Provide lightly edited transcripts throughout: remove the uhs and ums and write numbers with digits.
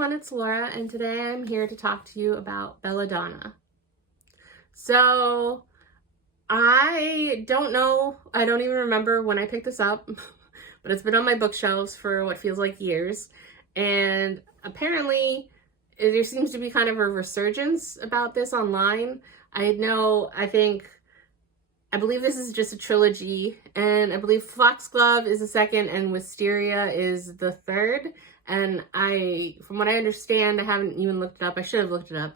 everyone, it's Laura, and today I'm here to talk to you about Belladonna. So, I don't know, I don't even remember when I picked this up, but it's been on my bookshelves for what feels like years, and apparently there seems to be kind of a resurgence about this online. I believe this is just a trilogy, and I believe Foxglove is the second and Wisteria is the third. And from what I understand, I haven't even looked it up. I should have looked it up.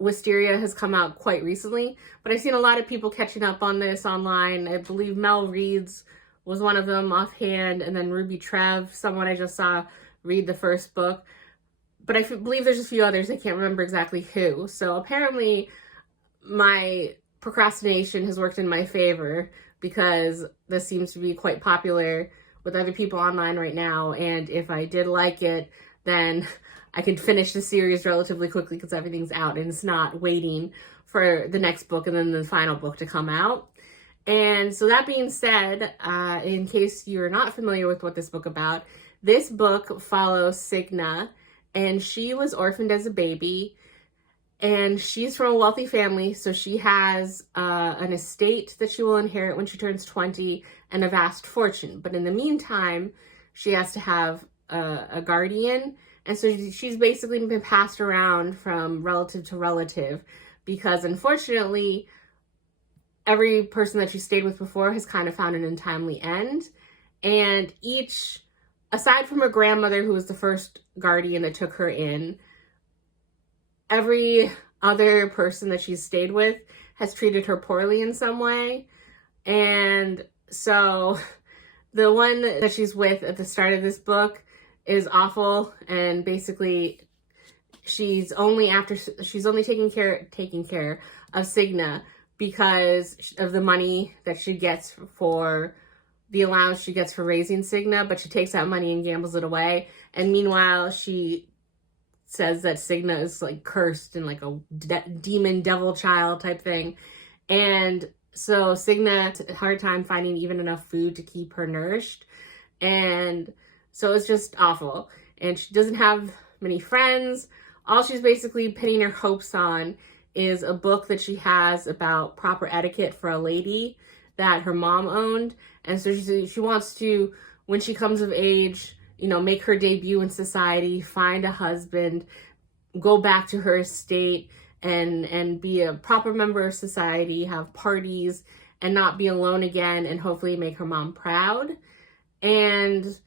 Wisteria has come out quite recently, but I've seen a lot of people catching up on this online. I believe Mel Reed's was one of them offhand, and then Ruby Trev, someone I just saw read the first book. But I believe there's a few others. I can't remember exactly who. So apparently my procrastination has worked in my favor, because this seems to be quite popular with other people online right now, and if I did like it, then I can finish the series relatively quickly because everything's out and it's not waiting for the next book and then the final book to come out. And so that being said, in case you're not familiar with what this book about, this book follows Signa, and she was orphaned as a baby. And she's from a wealthy family, so she has an estate that she will inherit when she turns 20 and a vast fortune. But in the meantime, she has to have a guardian. And so she's basically been passed around from relative to relative, because unfortunately, every person that she stayed with before has kind of found an untimely end. And aside from her grandmother, who was the first guardian that took her in, every other person that she's stayed with has treated her poorly in some way. And so the one that she's with at the start of this book is awful, and basically she's only taking care of Signa because of the money that she gets for the allowance she gets for raising Signa, but she takes that money and gambles it away. And meanwhile, she says that Signa is like cursed and like a demon devil child type thing. And so Signa has a hard time finding even enough food to keep her nourished. And so it's just awful. And she doesn't have many friends. All she's basically pinning her hopes on is a book that she has about proper etiquette for a lady that her mom owned. And so she wants to, when she comes of age, make her debut in society, find a husband, go back to her estate, and be a proper member of society, have parties, and not be alone again, and hopefully make her mom proud. And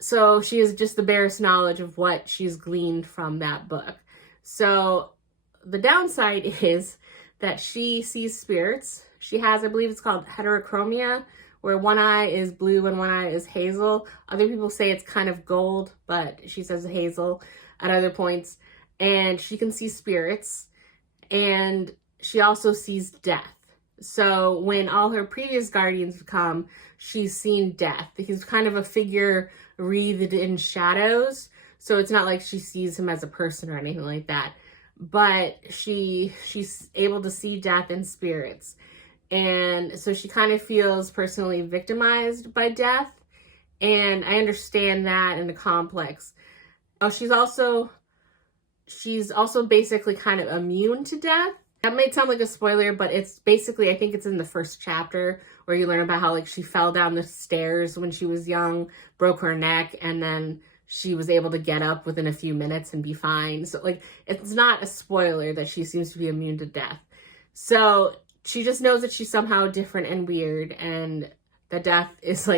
so she has just the barest knowledge of what she's gleaned from that book. So the downside is that she sees spirits. She has, I believe it's called heterochromia, where one eye is blue and one eye is hazel. Other people say it's kind of gold, but she says hazel at other points. And she can see spirits, and she also sees death. So when all her previous guardians come, she's seen death. He's kind of a figure wreathed in shadows. So it's not like she sees him as a person or anything like that. But she's able to see death and spirits. And so she kind of feels personally victimized by death. And I understand that in the complex. Oh, she's also basically kind of immune to death. That might sound like a spoiler, but it's basically, I think it's in the first chapter where you learn about how she fell down the stairs when she was young, broke her neck, and then she was able to get up within a few minutes and be fine. So it's not a spoiler that she seems to be immune to death. So she just knows that she's somehow different and weird, and that death is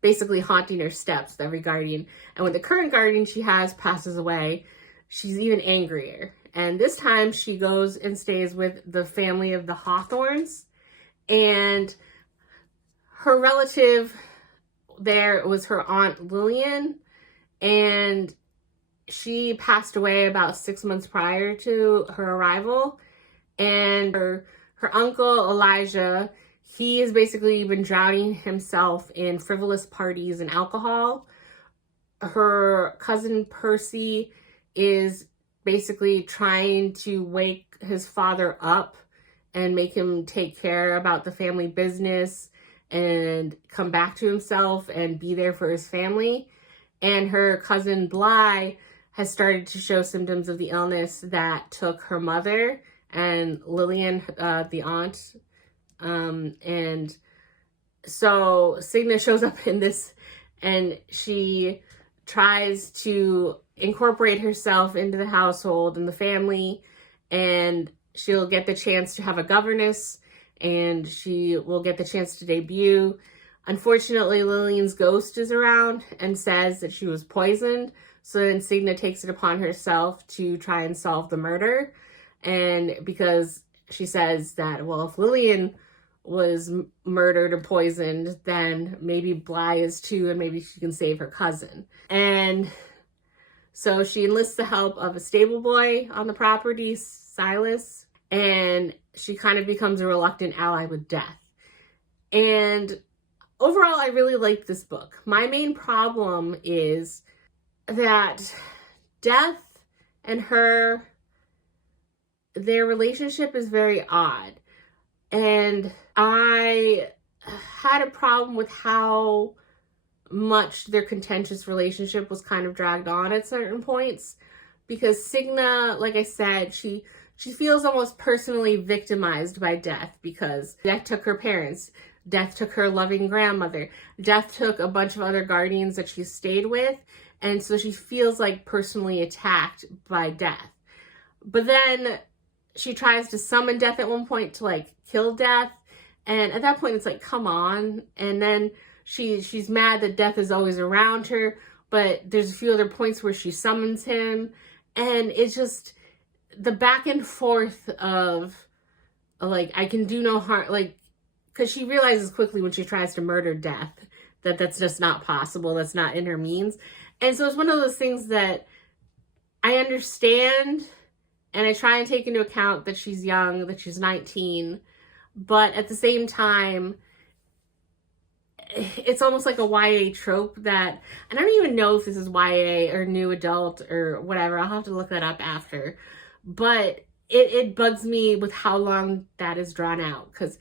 basically haunting her steps with every guardian. And when the current guardian she has passes away, she's even angrier. And this time she goes and stays with the family of the Hawthorns, and her relative there was her Aunt Lillian, and she passed away about 6 months prior to her arrival. And her uncle Elijah, he has basically been drowning himself in frivolous parties and alcohol. Her cousin Percy is basically trying to wake his father up and make him take care about the family business and come back to himself and be there for his family. And her cousin Bly has started to show symptoms of the illness that took her mother and Lillian, the aunt. And so Cigna shows up in this, and she tries to incorporate herself into the household and the family, and she'll get the chance to have a governess, and she will get the chance to debut. Unfortunately, Lillian's ghost is around and says that she was poisoned. So then Cigna takes it upon herself to try and solve the murder. And because she says that, well, if Lillian was murdered or poisoned, then maybe Bly is too, and maybe she can save her cousin. And so she enlists the help of a stable boy on the property, Silas, and she kind of becomes a reluctant ally with Death. And overall, I really like this book. My main problem is that Death and her, their relationship is very odd. And I had a problem with how much their contentious relationship was kind of dragged on at certain points, because Cigna, like I said, she feels almost personally victimized by Death, because Death took her parents, Death took her loving grandmother, Death took a bunch of other guardians that she stayed with, and so she feels like personally attacked by Death. But then she tries to summon Death at one point to like kill Death, and at that point it's like, come on. And then she's mad that Death is always around her, but there's a few other points where she summons him, and it's just the back and forth of like, I can do no harm, like, because she realizes quickly when she tries to murder Death that that's just not possible, that's not in her means. And so it's one of those things that I understand, and I try and take into account that she's young, that she's 19, but at the same time, it's almost like a YA trope that, and I don't even know if this is YA or new adult or whatever, I'll have to look that up after, but it bugs me with how long that is drawn out, because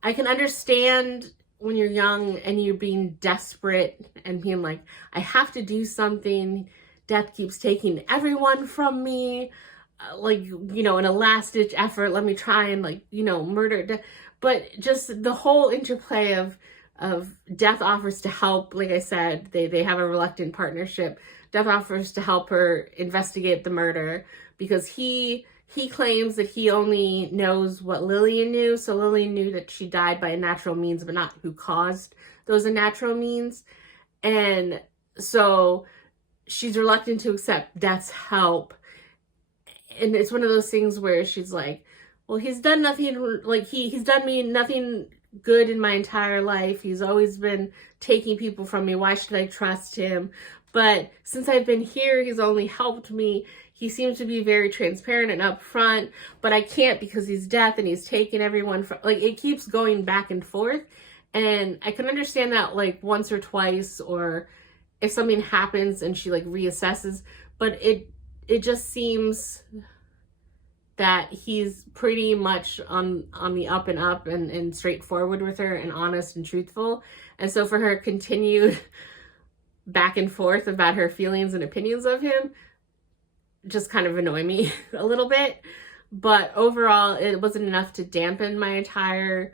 I can understand when you're young and you're being desperate and being like, I have to do something, Death keeps taking everyone from me, like, you know, in a last-ditch effort, let me try and, like, you know, murder Death. But just the whole interplay of Death offers to help, like I said, they have a reluctant partnership. Death offers to help her investigate the murder because he claims that he only knows what Lillian knew. So Lillian knew that she died by a natural means, but not who caused those unnatural means. And so she's reluctant to accept Death's help. And it's one of those things where she's like, well, he's done nothing, like he's done me nothing good in my entire life. He's always been taking people from me. Why should I trust him? But since I've been here, he's only helped me. He seems to be very transparent and upfront, but I can't because he's Death and he's taken everyone from, like, it keeps going back and forth. And I can understand that like once or twice, or if something happens and she like reassesses, but it just seems that he's pretty much on the up and up and straightforward with her and honest and truthful. And so for her continued back and forth about her feelings and opinions of him just kind of annoy me a little bit. But overall, it wasn't enough to dampen my entire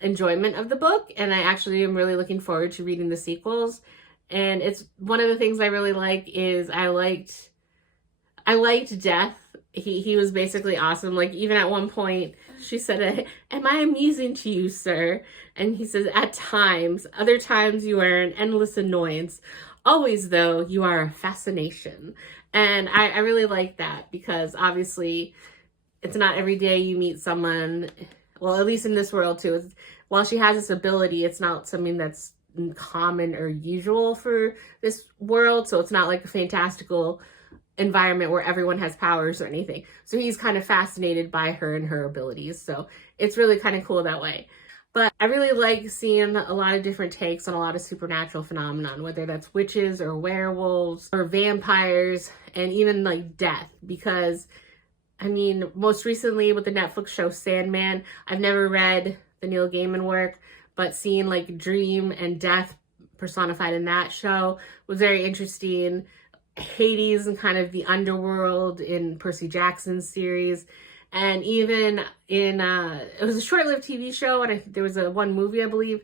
enjoyment of the book. And I actually am really looking forward to reading the sequels. And it's one of the things I really like is I liked Death. He was basically awesome. Like, even at one point, she said, am I amusing to you, sir? And he says, at times. Other times you are an endless annoyance. Always, though, you are a fascination. And I really like that, because obviously it's not every day you meet someone, well, at least in this world too. While she has this ability, it's not something that's common or usual for this world. So it's not like a fantastical environment where everyone has powers or anything. So he's kind of fascinated by her and her abilities. So it's really kind of cool that way. But I really like seeing a lot of different takes on a lot of supernatural phenomenon, whether that's witches or werewolves or vampires and even like death. Because, I mean, most recently with the Netflix show Sandman, I've never read the Neil Gaiman work, but seeing like Dream and Death personified in that show was very interesting. Hades and kind of the underworld in Percy Jackson's series. And even in, it was a short-lived TV show, and there was one movie, I believe,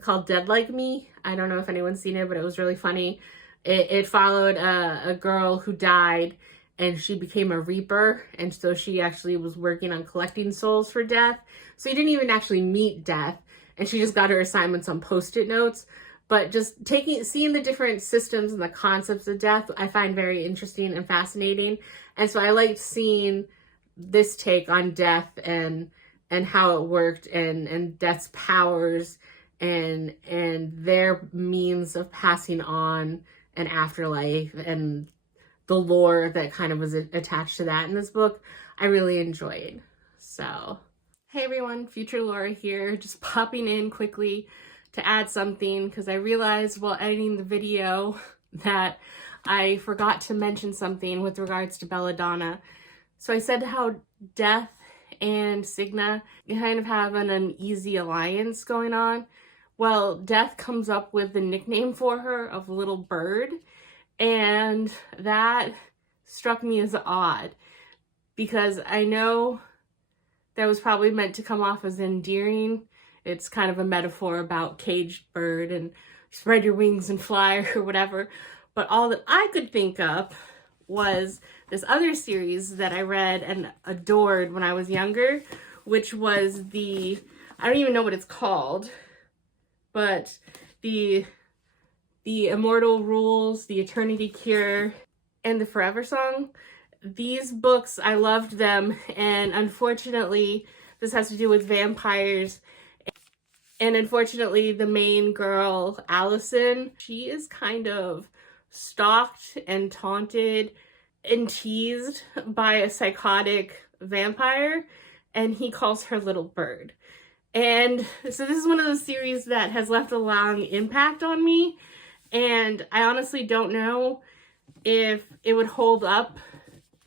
called Dead Like Me. I don't know if anyone's seen it, but it was really funny. It followed a girl who died, and she became a reaper, and so she actually was working on collecting souls for Death. So you didn't even actually meet Death, and she just got her assignments on Post-it notes. But just seeing the different systems and the concepts of Death, I find very interesting and fascinating. And so I liked seeing this take on Death and how it worked, and Death's powers and their means of passing on an afterlife, and the lore that kind of was attached to that in this book, I really enjoyed. So, hey everyone, Future Laura here, just popping in quickly to add something, because I realized while editing the video that I forgot to mention something with regards to Belladonna. So I said how Death and Cigna kind of have an uneasy alliance going on. Well, Death comes up with the nickname for her of Little Bird, and that struck me as odd, because I know that was probably meant to come off as endearing. It's kind of a metaphor about caged bird and spread your wings and fly or whatever. But all that I could think of was this other series that I read and adored when I was younger, which was I don't even know what it's called, but the Immortal Rules, the Eternity Cure, and the Forever Song. These books, I loved them, and unfortunately, this has to do with vampires. And unfortunately, the main girl, Allison, she is kind of stalked and taunted and teased by a psychotic vampire, and he calls her Little Bird. And so this is one of those series that has left a long impact on me, and I honestly don't know if it would hold up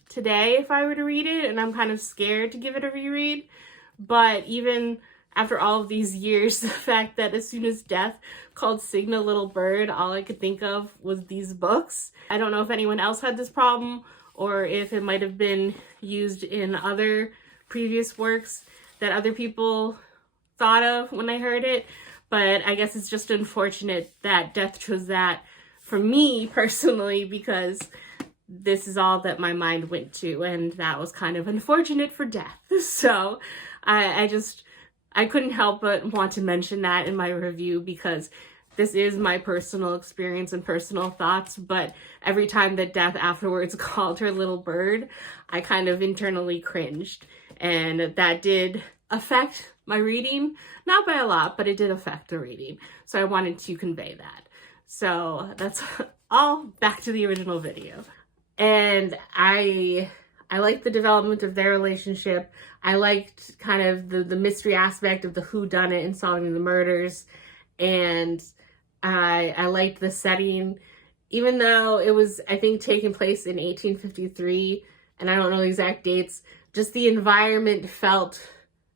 today if I were to read it, and I'm kind of scared to give it a reread. But even after all of these years, the fact that as soon as Death called Cigna Little Bird, all I could think of was these books. I don't know if anyone else had this problem, or if it might have been used in other previous works that other people thought of when I heard it, but I guess it's just unfortunate that Death chose that for me personally, because this is all that my mind went to, and that was kind of unfortunate for Death. So I couldn't help but want to mention that in my review, because this is my personal experience and personal thoughts, but every time that Death afterwards called her Little Bird, I kind of internally cringed, and that did affect my reading. Not by a lot, but it did affect the reading. So I wanted to convey that. So that's all. Back to the original video. And I liked the development of their relationship. I liked kind of the mystery aspect of the whodunit and solving the murders. And I liked the setting, even though it was, I think, taking place in 1853, and I don't know the exact dates, just the environment felt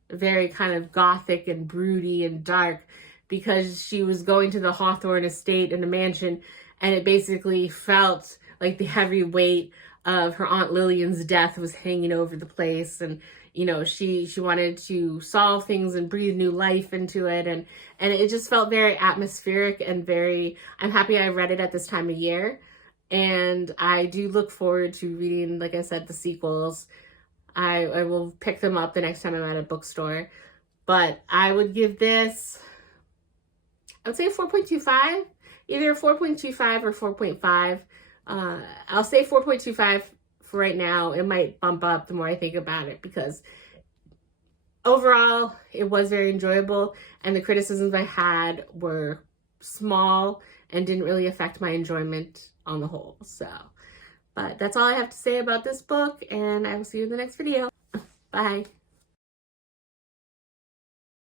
very kind of gothic and broody and dark, because she was going to the Hawthorne estate in a mansion, and it basically felt like the heavy weight of her Aunt Lillian's death was hanging over the place. And you know, she wanted to solve things and breathe new life into it, and it just felt very atmospheric and very, I'm happy I read it at this time of year. And I do look forward to reading, like I said, the sequels. I will pick them up the next time I'm at a bookstore. But I would give this, I would say 4.25, either 4.25 or 4.5. I'll say 4.25 for right now. It might bump up the more I think about it, because overall it was very enjoyable, and the criticisms I had were small and didn't really affect my enjoyment on the whole. So, but that's all I have to say about this book, and I will see you in the next video. Bye.